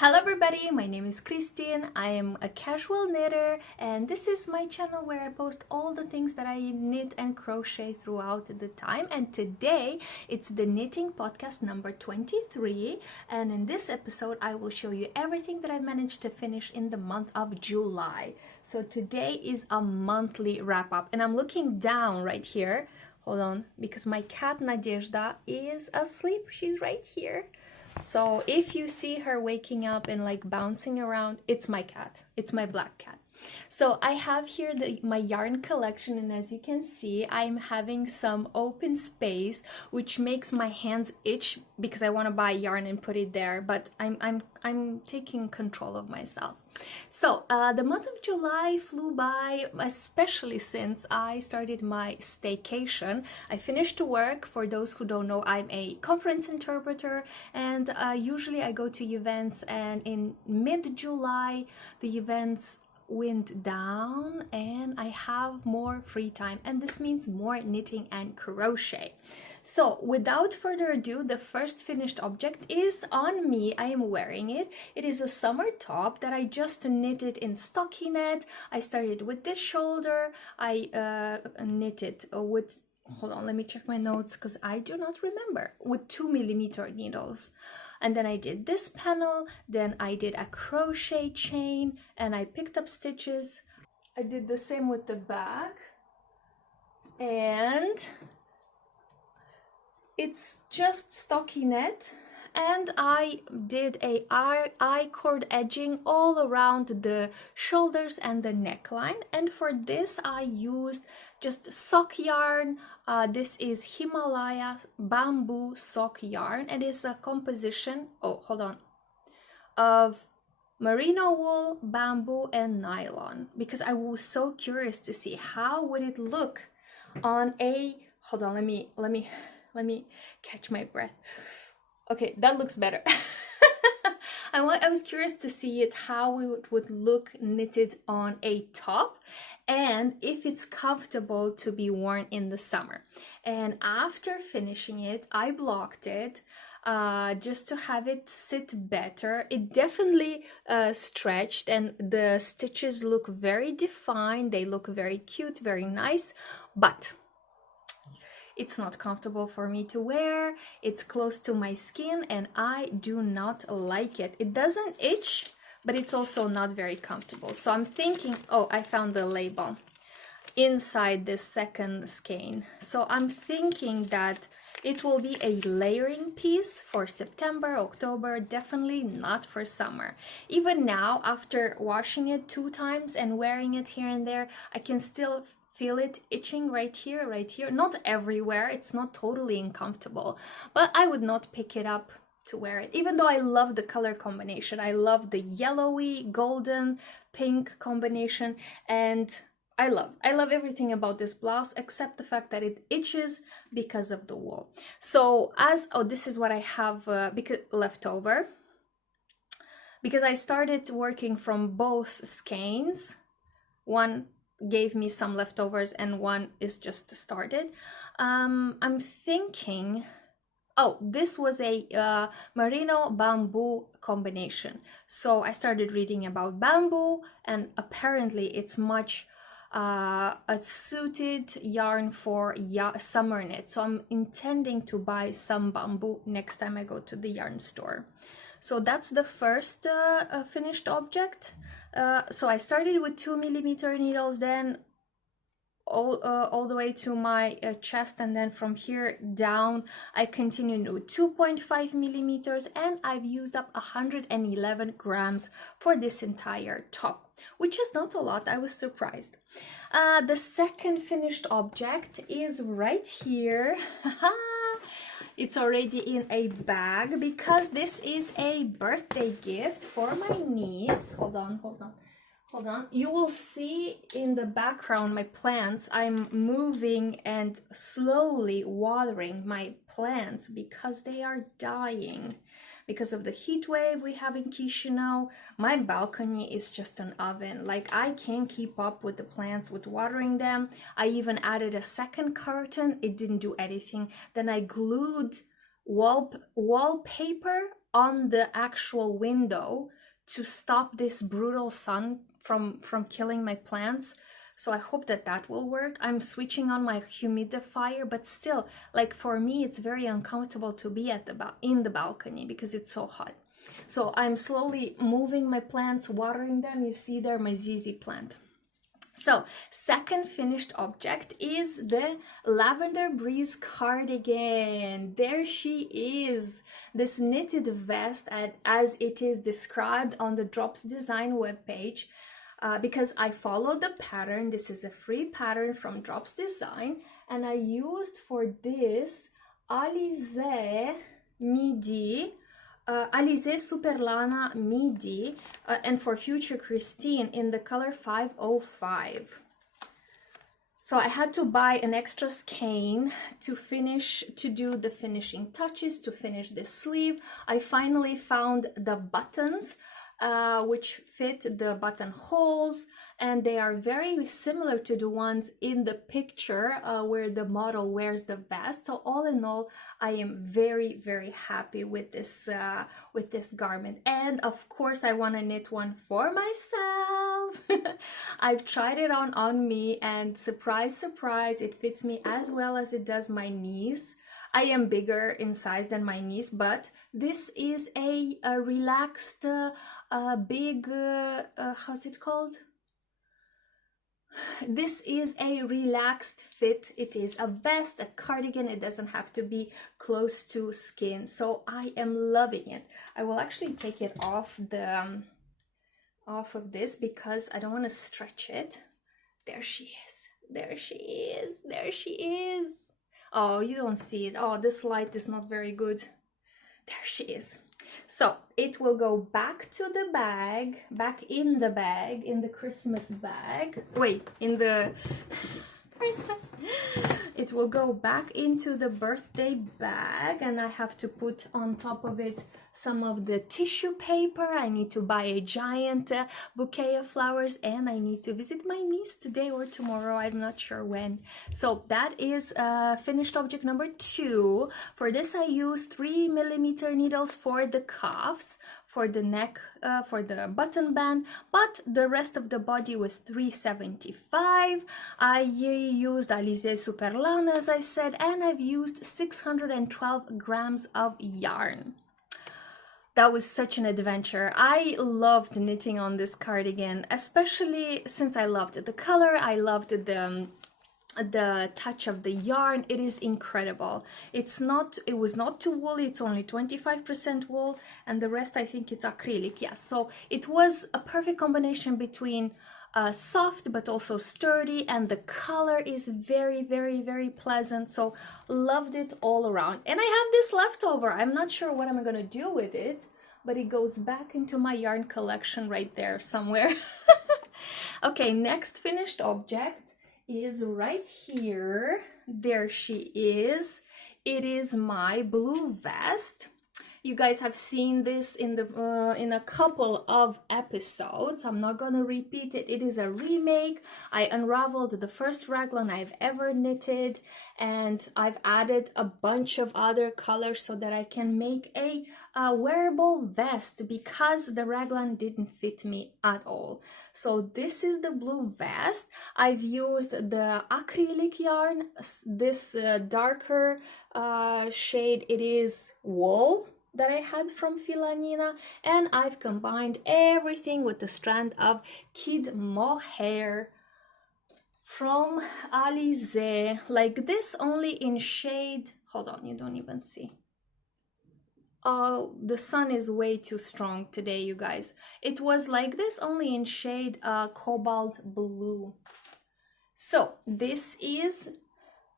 Hello everybody, my name is Christine. I am a casual knitter and this is my channel where I post all the things that I knit and crochet throughout the time. And today it's the knitting podcast number 23, and in this episode I will show you everything that I managed to finish in the month of July. So today is a monthly wrap up and I'm looking down right here. Hold on, because my cat Nadezhda is asleep. She's right here. So if you see her waking up and like bouncing around, it's my cat. It's my black cat. So I have here my yarn collection, and as you can see, I'm having some open space, which makes my hands itch because I want to buy yarn and put it there, but I'm taking control of myself. So the month of July flew by, especially since I started my staycation. I finished work. For those who don't know, I'm a conference interpreter, and usually I go to events, and in mid-July the events went down and I have more free time, and this means more knitting and crochet. So without further ado, the first finished object is on me. I am wearing it. It is a summer top that I just knitted in stockinette. I started with this shoulder. I knitted with, hold on, let me check my notes because I do not remember, with 2mm needles. And then I did this panel, then I did a crochet chain, and I picked up stitches. I did the same with the back, and it's just stockinette, and I did a I-cord edging all around the shoulders and the neckline. And for this I used just sock yarn. This is Himalaya bamboo sock yarn. It is a composition, oh hold on, of merino wool, bamboo and nylon, because I was so curious to see how would it look on a, hold on, let me catch my breath. Okay, that looks better. I was curious to see how it would look knitted on a top, and if it's comfortable to be worn in the summer. And after finishing it, I blocked it just to have it sit better. It definitely stretched, and the stitches look very defined. They look very cute, very nice, but it's not comfortable for me to wear. It's close to my skin and I do not like it. It doesn't itch, but it's also not very comfortable. So I'm thinking, oh, I found the label inside this second skein. So I'm thinking that it will be a layering piece for September, October, definitely not for summer. Even now, after washing it 2 times and wearing it here and there, I can still feel it itching right here, not everywhere. It's not totally uncomfortable, but I would not pick it up to wear it, even though I love the color combination. I love the yellowy golden pink combination, and I love everything about this blouse except the fact that it itches because of the wool. So this is what I have because left over, because I started working from both skeins. One gave me some leftovers and one is just started. I'm thinking, oh, this was a merino bamboo combination. So I started reading about bamboo, and apparently it's much a suited yarn for summer knit. So I'm intending to buy some bamboo next time I go to the yarn store. So that's the first finished object. So I started with 2mm needles, then all the way to my chest, and then from here down I continued with 2.5mm, and I've used up 111 grams for this entire top, which is not a lot. I was surprised. The second finished object is right here. It's already in a bag because this is a birthday gift for my niece. Hold on. You will see in the background my plants. I'm moving and slowly watering my plants because they are dying. Because of the heat wave we have in Chisinau, my balcony is just an oven. Like, I can't keep up with the plants, with watering them. I even added a second curtain. It didn't do anything. Then I glued wallpaper on the actual window to stop this brutal sun from killing my plants. So I hope that that will work. I'm switching on my humidifier, but still, like for me, it's very uncomfortable to be at in the balcony because it's so hot. So I'm slowly moving my plants, watering them. You see there my ZZ plant. So second finished object is the Lavender Breeze cardigan. There she is, this knitted vest as it is described on the Drops Design webpage. Because I followed the pattern. This is a free pattern from Drops Design, and I used for this Alize midi, Alize Superlana midi, and for Future Christine in the color 505. So I had to buy an extra skein to do the finishing touches, to finish this sleeve. I finally found the buttons which fit the buttonholes, and they are very similar to the ones in the picture where the model wears the vest. So all in all, I am very, very happy with this garment. And of course, I want to knit one for myself. I've tried it on me, and surprise, surprise, it fits me as well as it does my niece. I am bigger in size than my niece, but this is a relaxed, big, how's it called? This is a relaxed fit. It is a vest, a cardigan. It doesn't have to be close to skin. So I am loving it. I will actually take it off off of this because I don't want to stretch it. There she is. There she is. There she is. Oh, you don't see it. Oh, this light is not very good. There she is. So it will go back to the bag, in the Christmas bag. Wait, in the Christmas. It will go back into the birthday bag, and I have to put on top of it some of the tissue paper. I need to buy a giant bouquet of flowers, and I need to visit my niece today or tomorrow. I'm not sure when. So that is finished object number 2. For this, I used 3mm needles for the cuffs, for the neck, for the button band, but the rest of the body was 375. I used Alize Superlana, as I said, and I've used 612 grams of yarn. That was such an adventure. I loved knitting on this cardigan, especially since I loved the color. I loved the touch of the yarn. It is incredible. It was not too woolly. It's only 25% wool, and the rest I think it's acrylic. Yeah, so it was a perfect combination between soft but also sturdy, and the color is very, very, very pleasant. So loved it all around. And I have this leftover. I'm not sure what I'm gonna do with it, but it goes back into my yarn collection right there somewhere. Okay, next finished object is right here. There she is. It is my blue vest. You guys have seen this in a couple of episodes. I'm not gonna repeat it. It is a remake. I unraveled the first raglan I've ever knitted, and I've added a bunch of other colors so that I can make a wearable vest, because the raglan didn't fit me at all. So this is the blue vest. I've used the acrylic yarn, this darker shade. It is wool that I had from Filanina, and I've combined everything with the strand of kid mohair from Alize, like this, only in shade, hold on, you don't even see. Oh, the sun is way too strong today, you guys. It was like this, only in shade cobalt blue. So this is,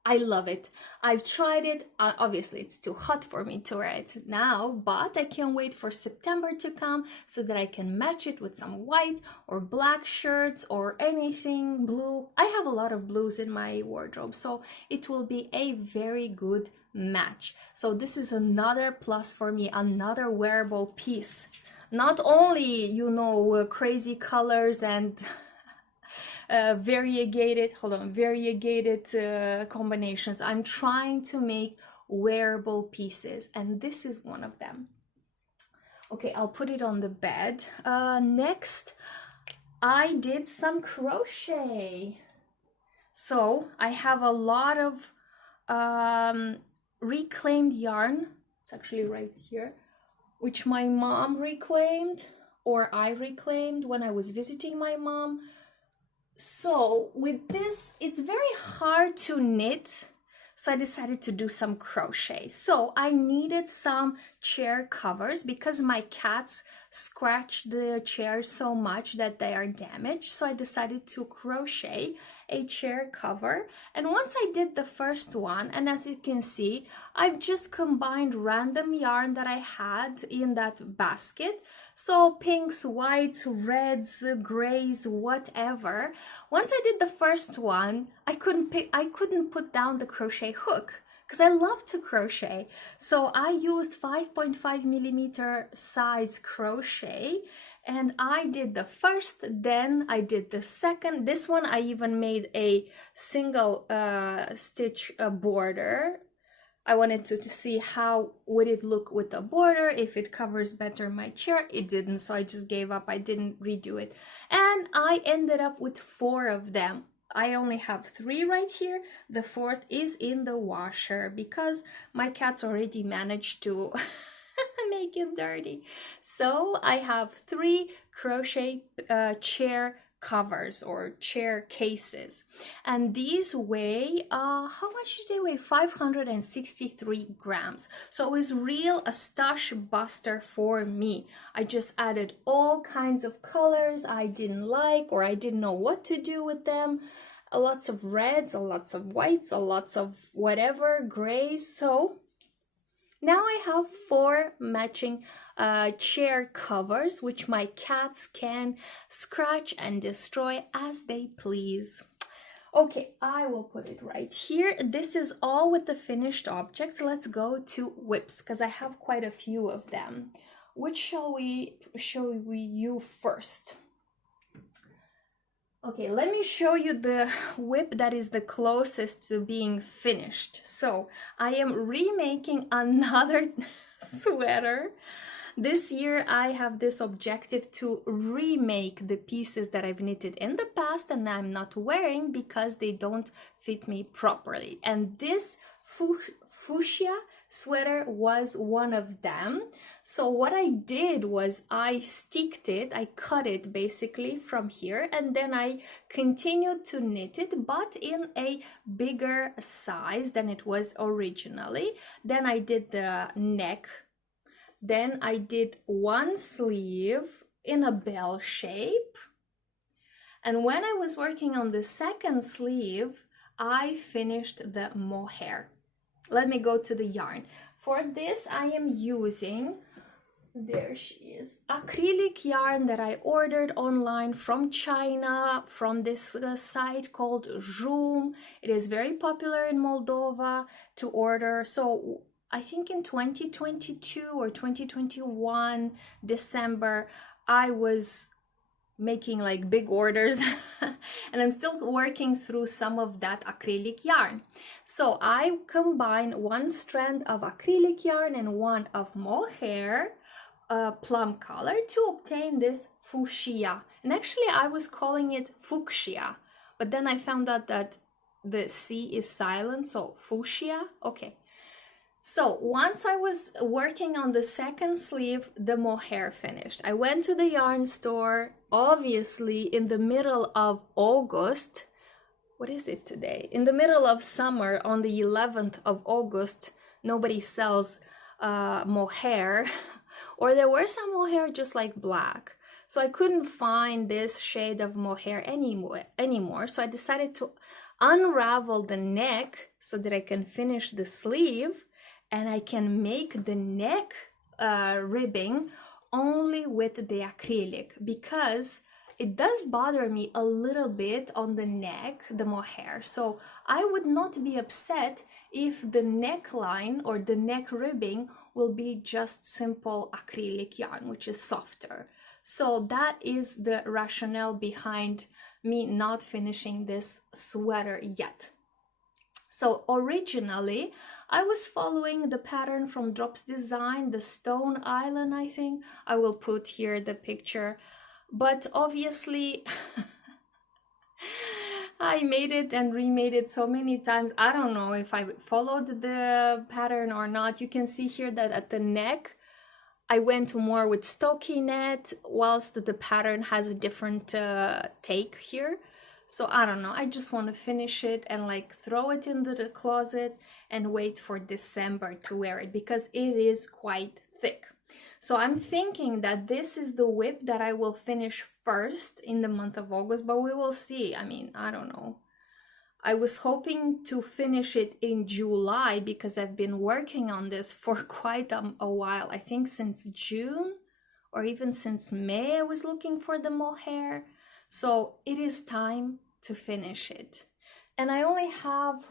I love it. I've tried it. Obviously, it's too hot for me to wear it now, but I can't wait for September to come so that I can match it with some white or black shirts or anything blue. I have a lot of blues in my wardrobe, so it will be a very good match. So this is another plus for me, another wearable piece. Not only, you know, crazy colors and variegated combinations. I'm trying to make wearable pieces, and this is one of them. Okay, I'll put it on the bed. Next, I did some crochet. So I have a lot of reclaimed yarn. It's actually right here, which my mom reclaimed, or I reclaimed when I was visiting my mom. So with this, it's very hard to knit. So I decided to do some crochet. So I needed some chair covers because my cats scratched the chairs so much that they are damaged. So I decided to crochet a chair cover. And once I did the first one, and as you can see, I've just combined random yarn that I had in that basket. So pinks, whites, reds, grays, whatever. Once I did the first one, I couldn't put down the crochet hook because I love to crochet. So I used 5.5 millimeter size crochet, and I did the first, then I did the second. This one I even made a single stitch border. I wanted to see how would it look with the border, if it covers better my chair. It didn't, so I just gave up. I didn't redo it. And I ended up with 4 of them. I only have 3 right here. The 4th is in the washer because my cats already managed to make it dirty. So I have 3 crochet chair covers or chair cases, and these weigh how much did they weigh? 563 grams. So it was a stash buster for me. I just added all kinds of colors I didn't like or I didn't know what to do with them. Lots of reds, lots of whites, lots of whatever, grays. So now I have 4 matching chair covers, which my cats can scratch and destroy as they please. Okay, I will put it right here. This is all with the finished objects. Let's go to whips because I have quite a few of them. Which shall we show you first? Okay, let me show you the whip that is the closest to being finished. So I am remaking another sweater. This year I have this objective to remake the pieces that I've knitted in the past and I'm not wearing because they don't fit me properly. And this fuchsia sweater was one of them. So what I did was I sticked it, I cut it basically from here, and then I continued to knit it, but in a bigger size than it was originally. Then I did the neck, then I did one sleeve in a bell shape, and when I was working on the second sleeve, I finished the mohair. Let me go to the yarn. For this, I am using, there she is, acrylic yarn that I ordered online from China, from this site called Zoom. It is very popular in Moldova to order. So I think in 2022 or 2021, December, I was making like big orders and I'm still working through some of that acrylic yarn. So I combine one strand of acrylic yarn and one of mohair, plum color, to obtain this fuchsia. And actually I was calling it fuchsia, but then I found out that the C is silent, so fuchsia. Okay. So once I was working on the second sleeve, the mohair finished. I went to the yarn store, obviously in the middle of August. What is it today? In the middle of summer, on the 11th of August, nobody sells mohair, or there were some mohair just like black. So I couldn't find this shade of mohair anymore. So I decided to unravel the neck so that I can finish the sleeve. And I can make the neck ribbing only with the acrylic because it does bother me a little bit on the neck, the mohair. So I would not be upset if the neckline or the neck ribbing will be just simple acrylic yarn, which is softer. So that is the rationale behind me not finishing this sweater yet. So originally I was following the pattern from Drops Design, the Stone Island, I think. I will put here the picture, but obviously I made it and remade it so many times. I don't know if I followed the pattern or not. You can see here that at the neck I went more with stockinette, whilst the pattern has a different take here. So I don't know, I just want to finish it and like throw it into the closet and wait for December to wear it, because it is quite thick. So I'm thinking that this is the whip that I will finish first in the month of August, but we will see. I mean, I don't know. I was hoping to finish it in July because I've been working on this for quite a while. I think since June or even since May I was looking for the mohair. So it is time to finish it. And I only have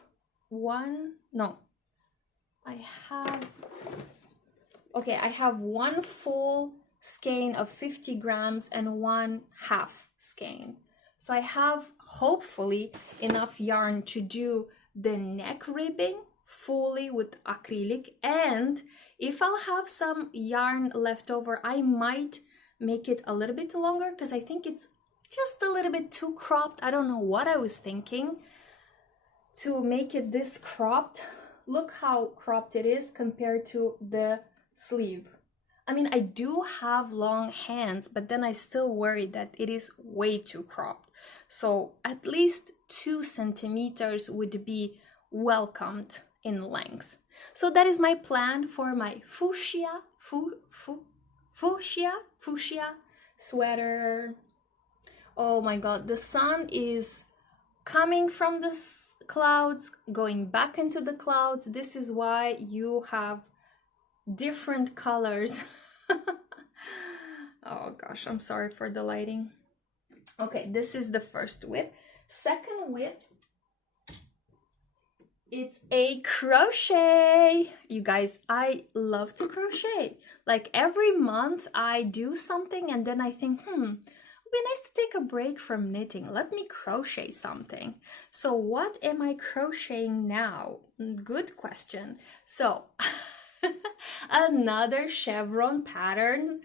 I have one full skein of 50 grams and one half skein. So I have hopefully enough yarn to do the neck ribbing fully with acrylic, and if I'll have some yarn left over, I might make it a little bit longer because I think it's just a little bit too cropped. I don't know what I was thinking to make it this cropped. Look how cropped it is compared to the sleeve. I mean, I do have long hands, but then I still worry that it is way too cropped. So at least 2 centimeters would be welcomed in length. So that is my plan for my fuchsia sweater. Oh my god, the sun is coming from the clouds, going back into the clouds. This is why you have different colors. Oh gosh, I'm sorry for the lighting. Okay, this is the first whip. Second whip, it's a crochet. You guys, I love to crochet. Like every month I do something and then I think, it'd be nice to take a break from knitting. Let me crochet something. So what am I crocheting now? Good question. So another chevron pattern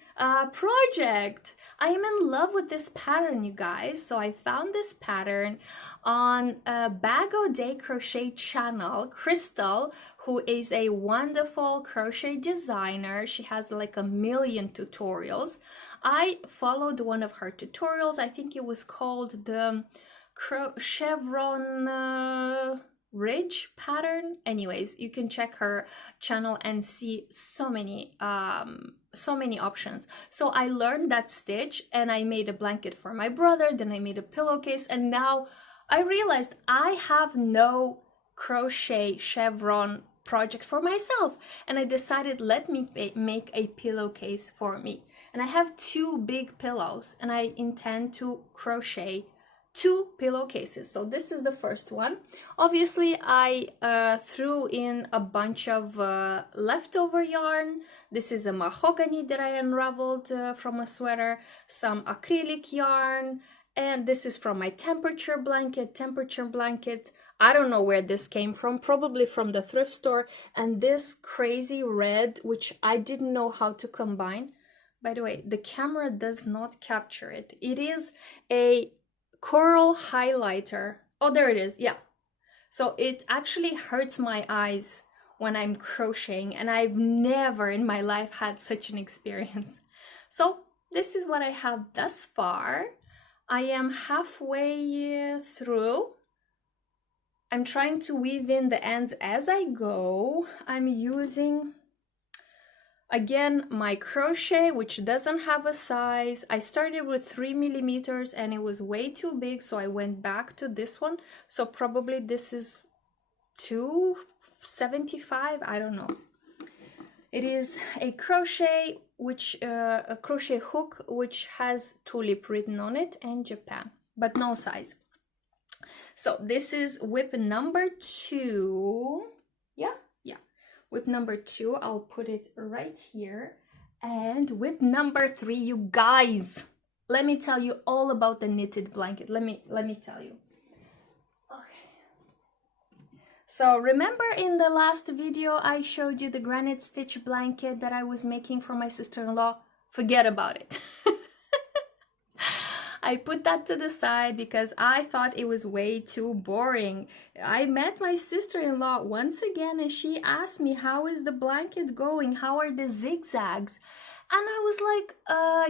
project. I am in love with this pattern, you guys. So I found this pattern on a Bag O' Day crochet channel. Crystal, who is a wonderful crochet designer, she has like 1 million tutorials. I followed one of her tutorials. I think it was called the Chevron ridge pattern. Anyways, you can check her channel and see so many options. So I learned that stitch and I made a blanket for my brother, then I made a pillowcase, and now I realized I have no crochet chevron project for myself, and I decided, let me make a pillowcase for me. And I have 2 big pillows and I intend to crochet 2 pillowcases. So this is the first one. Obviously I threw in a bunch of leftover yarn. This is a mahogany that I unraveled from a sweater, some acrylic yarn, and this is from my temperature blanket. I don't know where this came from, probably from the thrift store. And this crazy red, which I didn't know how to combine. By the way, the camera does not capture it. It is a coral highlighter. Oh, there it is. Yeah. So it actually hurts my eyes when I'm crocheting, and I've never in my life had such an experience. So this is what I have thus far. I am halfway through. I'm trying to weave in the ends as I go. I'm using, again, my crochet, which doesn't have a size. I started with 3 millimeters and it was way too big, so I went back to this one. So probably this is 275, I don't know. It is a crochet, a crochet hook, which has tulip written on it and Japan, but no size. So this is whip number 2. Yeah. Whip number 2, I'll put it right here. And whip number 3, you guys, let me tell you all about the knitted blanket. Let me tell you. Okay. So remember in the last video I showed you the granite stitch blanket that I was making for my sister-in-law? Forget about it. I put that to the side because I thought it was way too boring. I met my sister-in-law once again and she asked me, how is the blanket going? How are the zigzags? And I was like,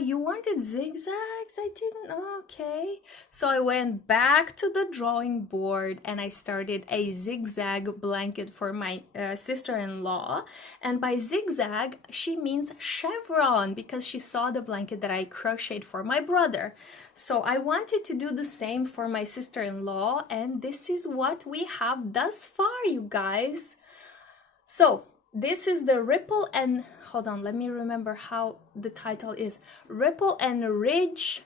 you wanted zigzags? I didn't, okay. So I went back to the drawing board and I started a zigzag blanket for my sister-in-law. And by zigzag, she means chevron because she saw the blanket that I crocheted for my brother. So I wanted to do the same for my sister-in-law, and this is what we have thus far, you guys. So this is the Ripple and, hold on, let me remember how the title is. Ripple and Ridge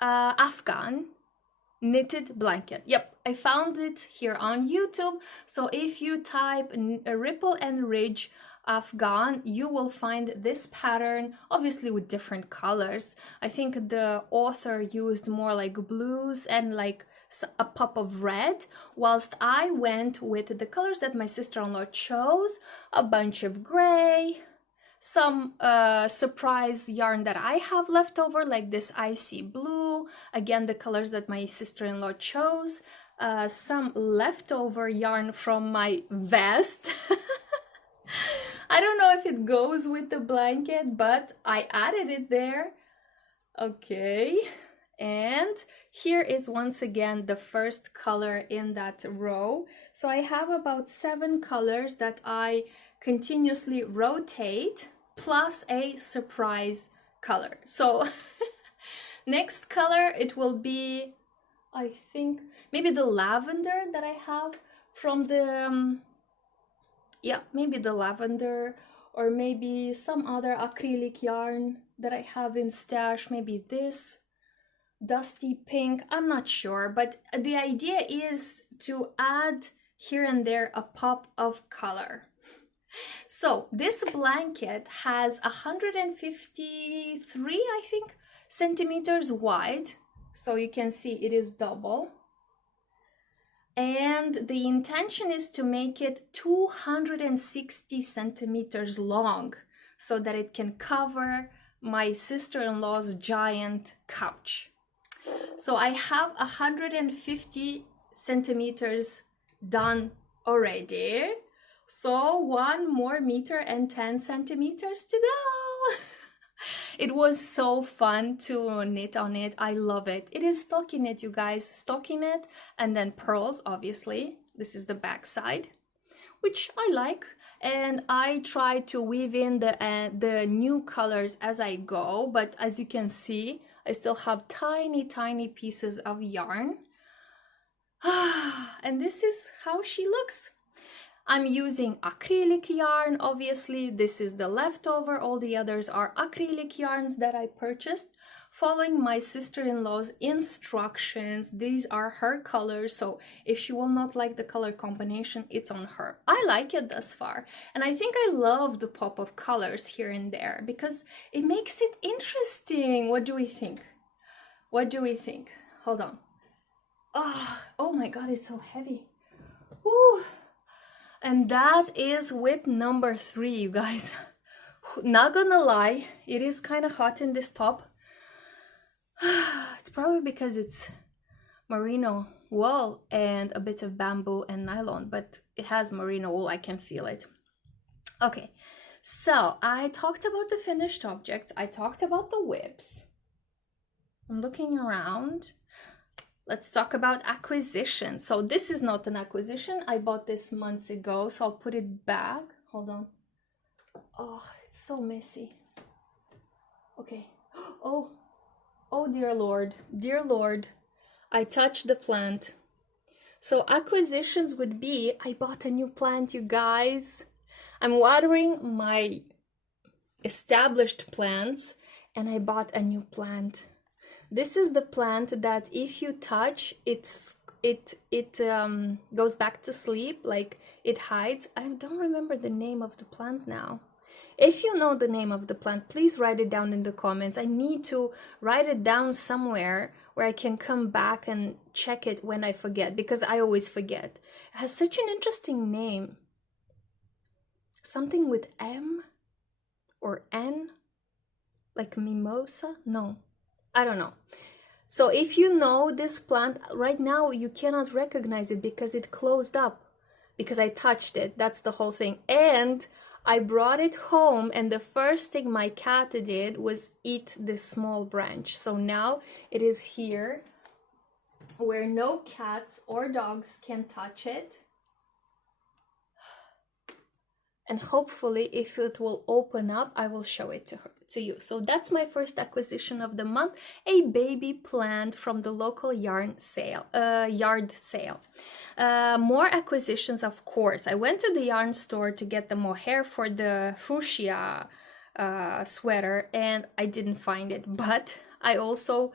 Afghan knitted blanket. Yep, I found it here on YouTube. So if you type Ripple and Ridge Afghan, you will find this pattern, obviously with different colors. I think the author used more like blues and like a pop of red, whilst I went with the colors that my sister-in-law chose, a bunch of gray, some surprise yarn that I have left over, like this icy blue, again the colors that my sister-in-law chose, some leftover yarn from my vest. I don't know if it goes with the blanket, but I added it there. Okay, and here is once again the first color in that row. So I have about 7 colors that I continuously rotate, plus a surprise color. So next color, it will be, I think, maybe the lavender that I have from the yeah, maybe the lavender, or maybe some other acrylic yarn that I have in stash, maybe this dusty pink, I'm not sure, but the idea is to add here and there a pop of color. So this blanket has 153, I think, centimeters wide, so you can see it is double. And the intention is to make it 260 centimeters long so that it can cover my sister-in-law's giant couch. So I have 150 centimeters done already. So 1 more meter and 10 centimeters to go. It was so fun to knit on it. I love it. It is stockinette, you guys. Stockinette and then pearls, obviously. This is the back side, which I like. And I try to weave in the new colors as I go. But as you can see, I still have tiny, tiny pieces of yarn. And this is how she looks. I'm using acrylic yarn, obviously. This is the leftover. All the others are acrylic yarns that I purchased following my sister-in-law's instructions. These are her colors, so if she will not like the color combination, it's on her. I like it thus far, and I think I love the pop of colors here and there because it makes it interesting. What do we think? What do we think? Hold on. Oh my god, it's so heavy. Woo! And that is whip number 3, you guys. Not gonna lie, it is kind of hot in this top. It's probably because it's merino wool and a bit of bamboo and nylon, but it has merino wool, I can feel it. Okay, so I talked about the finished objects. I talked about the whips. I'm looking around. Let's talk about acquisition. So this is not an acquisition. I bought this months ago, so I'll put it back. Hold on. Oh, it's so messy. Okay. Oh, dear Lord. Dear Lord. I touched the plant. So acquisitions would be, I bought a new plant, you guys. I'm watering my established plants, and I bought a new plant. This is the plant that if you touch, it goes back to sleep, like it hides. I don't remember the name of the plant now. If you know the name of the plant, please write it down in the comments. I need to write it down somewhere where I can come back and check it when I forget, because I always forget. It has such an interesting name. Something with M or N, like mimosa? No, I don't know. So if you know this plant, right now you cannot recognize it because it closed up, because I touched it. That's the whole thing. And I brought it home, and the first thing my cat did was eat this small branch. So now it is here where no cats or dogs can touch it. And hopefully, if it will open up, I will show it to you. So that's my first acquisition of the month, a baby plant from the local yard sale. More acquisitions, of course. I went to the yarn store to get the mohair for the fuchsia sweater, and I didn't find it. But I also,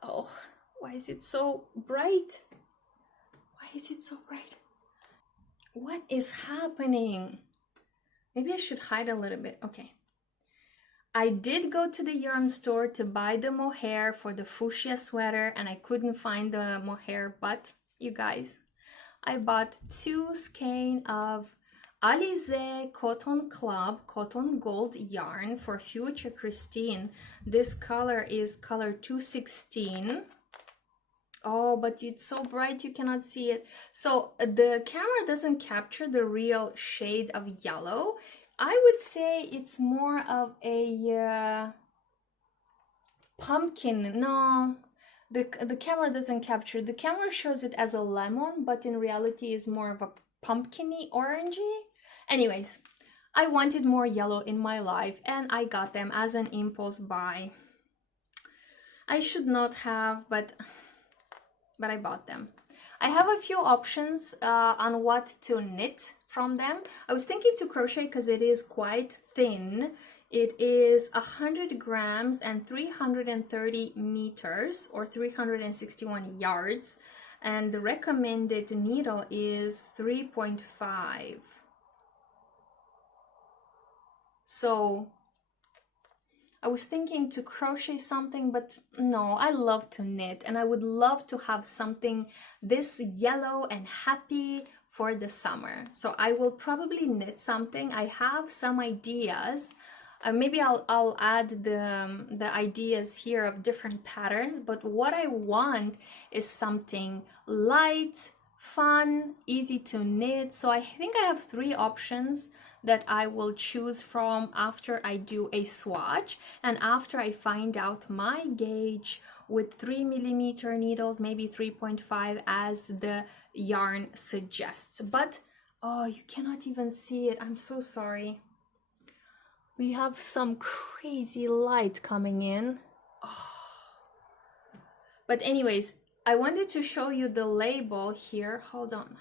oh, why is it so bright? Why is it so bright? What is happening? Maybe I should hide a little bit. Okay. I did go to the yarn store to buy the mohair for the fuchsia sweater, and I couldn't find the mohair, but you guys, I bought 2 skein of Alize Cotton Club Cotton Gold yarn for future Christine. This color is color 216. Oh, but it's so bright you cannot see it. So the camera doesn't capture the real shade of yellow. I would say it's more of a pumpkin. No, the camera doesn't capture. The camera shows it as a lemon, but in reality is more of a pumpkiny orangey. Anyways, I wanted more yellow in my life, and I got them as an impulse buy. I should not have, but I bought them. I have a few options on what to knit from them. I was thinking to crochet because it is quite thin. It is 100 grams and 330 meters or 361 yards, and the recommended needle is 3.5. So I was thinking to crochet something, but no, I love to knit, and I would love to have something this yellow and happy for the summer. So I will probably knit something. I have some ideas. Maybe I'll add the ideas here of different patterns, but what I want is something light, fun, easy to knit. So I think I have 3 options that I will choose from after I do a swatch and after I find out my gauge with 3mm needles, maybe 3.5 as the yarn suggests. But oh, you cannot even see it. I'm so sorry. We have some crazy light coming in. Oh. But anyways, I wanted to show you the label here. Hold on.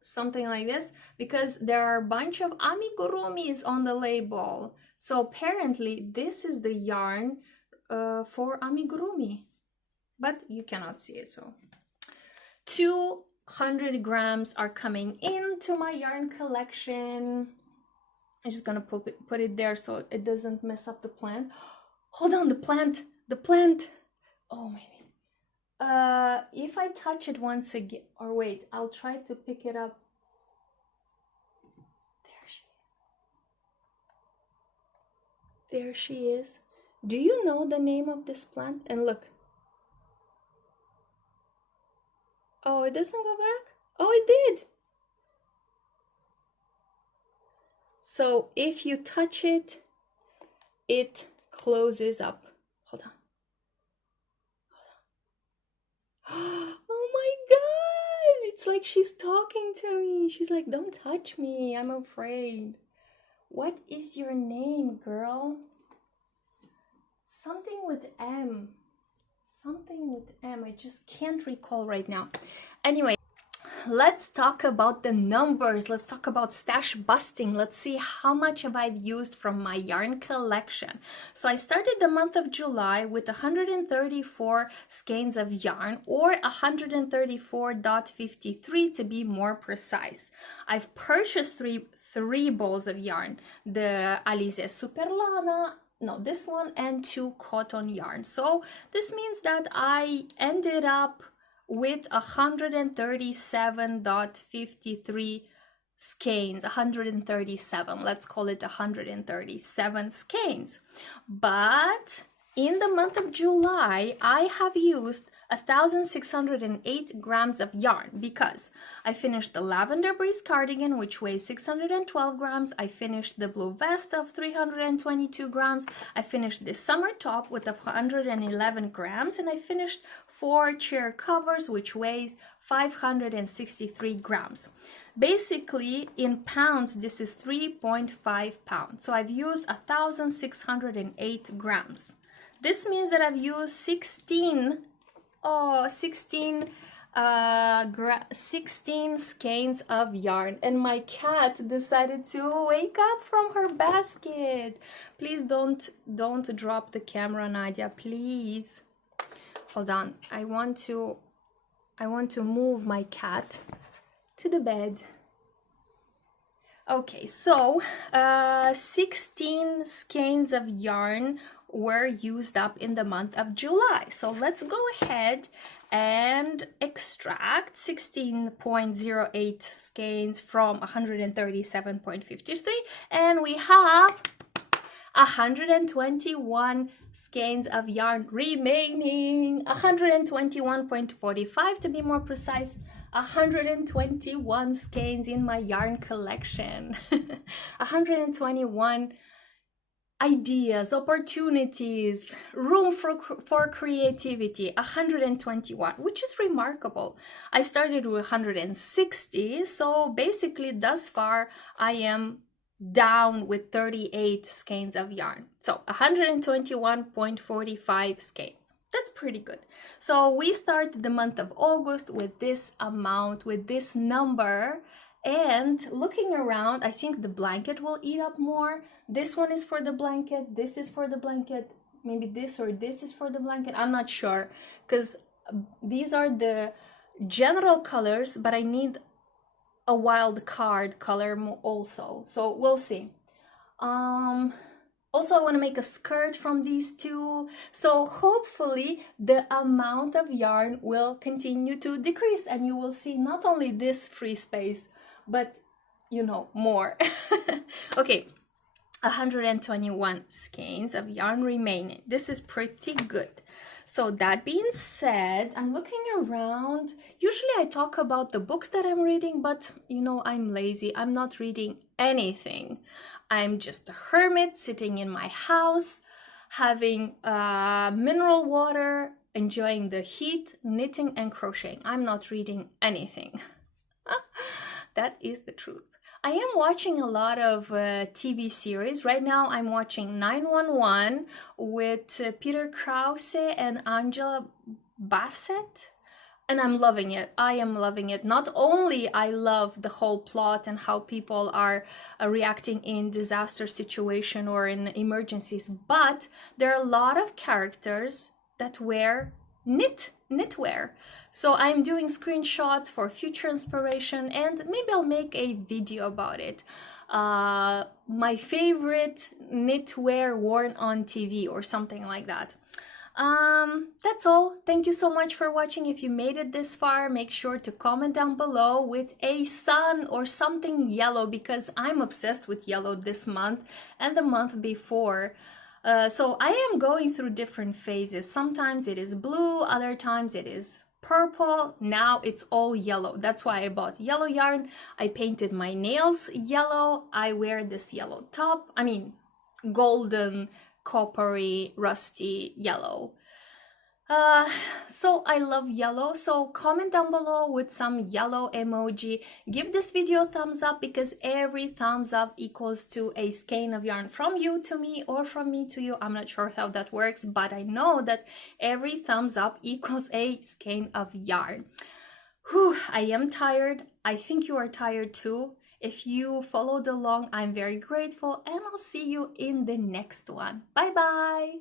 Something like this, because there are a bunch of amigurumis on the label. So apparently this is the yarn for amigurumi, but you cannot see it. So 200 grams are coming into my yarn collection. I'm just gonna put it there so it doesn't mess up the plant. Hold on, the plant. Oh, maybe. If I touch it once again, or wait, I'll try to pick it up. There she is. Do you know the name of this plant? And look. Oh, it doesn't go back? Oh, it did. So if you touch it, it closes up. Hold on. Oh my god, it's like she's talking to me. She's like, don't touch me, I'm afraid. What is your name, girl? Something with M. Something with M. I just can't recall right now. Anyway, let's talk about the numbers. Let's talk about stash busting. Let's see how much have I used from my yarn collection. So I started the month of July with 134 skeins of yarn, or 134.53 to be more precise. I've purchased 3 balls of yarn, the Alize Superlana, no, this one, and 2 cotton yarns. So this means that I ended up with 137.53 skeins, 137, let's call it 137 skeins. But in the month of July, I have used 1,608 grams of yarn because I finished the Lavender Breeze cardigan, which weighs 612 grams. I finished the blue vest of 322 grams. I finished this summer top with 111 grams, and I finished 4 chair covers, which weighs 563 grams. Basically, in pounds, this is 3.5 pounds. So I've used 1,608 grams. This means that I've used 16 skeins of yarn, and my cat decided to wake up from her basket. Please don't drop the camera, Nadia, please. Hold on, I want to move my cat to the bed. Okay, so 16 skeins of yarn were used up in the month of July. So let's go ahead and extract 16.08 skeins from 137.53, and we have 121 skeins of yarn remaining, 121.45 to be more precise. 121 skeins in my yarn collection. 121 ideas, opportunities, room for creativity. 121, which is remarkable. I started with 160, so basically thus far I am down with 38 skeins of yarn. So 121.45 skeins. That's pretty good. So we start the month of August with this amount, with this number, and looking around, I think the blanket will eat up more. This one is for the blanket, this is for the blanket, maybe this or this is for the blanket. I'm not sure, because these are the general colors, but I need a wild card color also. So we'll see. Also, I want to make a skirt from these two. So hopefully the amount of yarn will continue to decrease, and you will see not only this free space, but you know, more. Okay, 121 skeins of yarn remaining. This is pretty good. So that being said, I'm looking around. Usually I talk about the books that I'm reading, but you know, I'm lazy. I'm not reading anything. I'm just a hermit sitting in my house, having mineral water, enjoying the heat, knitting and crocheting. I'm not reading anything. That is the truth. I am watching a lot of TV series. Right now I'm watching 911 with Peter Krause and Angela Bassett. And I'm loving it. I am loving it. Not only I love the whole plot and how people are reacting in disaster situation or in emergencies, but there are a lot of characters that wear knitwear. So I'm doing screenshots for future inspiration, and maybe I'll make a video about it. My favorite knitwear worn on TV or something like that. That's all. Thank you so much for watching. If you made it this far, make sure to comment down below with a sun or something yellow, because I'm obsessed with yellow this month and the month before. So I am going through different phases. Sometimes it is blue, other times it is purple. Now it's all yellow. That's why I bought yellow yarn. I painted my nails yellow. I wear this yellow top. I mean, golden, coppery, rusty yellow. So I love yellow. So comment down below with some yellow emoji. Give this video a thumbs up, because every thumbs up equals to a skein of yarn from you to me or from me to you. I'm not sure how that works, but I know that every thumbs up equals a skein of yarn. Whew, I am tired. I think you are tired too. If you followed along, I'm very grateful, and I'll see you in the next one. Bye bye.